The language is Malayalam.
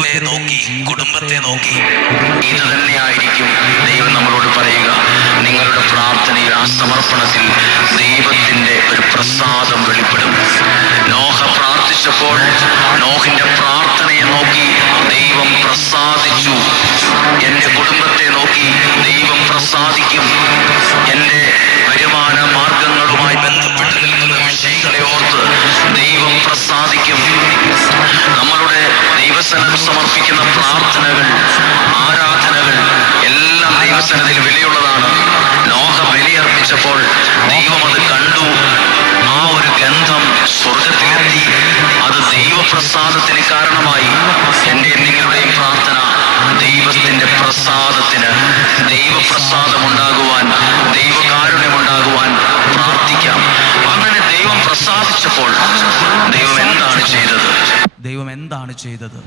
നോക്കി, കുടുംബത്തെ നോക്കി. ഇത് തന്നെയായിരിക്കും ദൈവം നമ്മളോട് പറയുക. നിങ്ങളുടെ പ്രാർത്ഥനയിൽ, ആ സമർപ്പണത്തിൽ ദൈവത്തിന്റെ ഒരു പ്രസാദം വെളിപ്പെടും. നോഹ പ്രാർത്ഥിച്ചപ്പോൾ നോഹിന്റെ പ്രാർത്ഥനയെ നോക്കി ദൈവം പ്രസാദിച്ചു. എന്റെ കുടുംബത്തെ നോക്കി ദൈവം പ്രസാദിക്കും. എന്റെ വരുമാന മാർഗങ്ങളുമായി ബന്ധപ്പെട്ട് നിൽക്കുന്ന വിഷയങ്ങളെ ഓർത്ത് ദൈവം പ്രസാദിക്കും. നമ്മളുടെ ദൈവസനം സമർപ്പിക്കുന്ന പ്രാർത്ഥനകൾ, ആരാധനകൾ എല്ലാം ദൈവസനത്തിൽ വിലയുള്ളതാണ്. നോഹ ബലിയർപ്പിച്ചപ്പോൾ ദൈവം അത് കണ്ടു. ആ ഒരു ഗന്ധം സ്വർഗത്തിലെത്തി. അത് ദൈവപ്രസാദത്തിന് കാരണമായി. എൻ്റെ നിങ്ങളുടെയും പ്രാർത്ഥന ദൈവത്തിന്റെ പ്രസാദത്തിന്, ദൈവപ്രസാദമുണ്ടാകുവാൻ, ദൈവകാരുണ്യമുണ്ടാകുവാൻ പ്രാർത്ഥിക്കാം. അങ്ങനെ ദൈവം പ്രസാദിച്ചപ്പോൾ ദൈവം എന്താണ് ചെയ്തത്?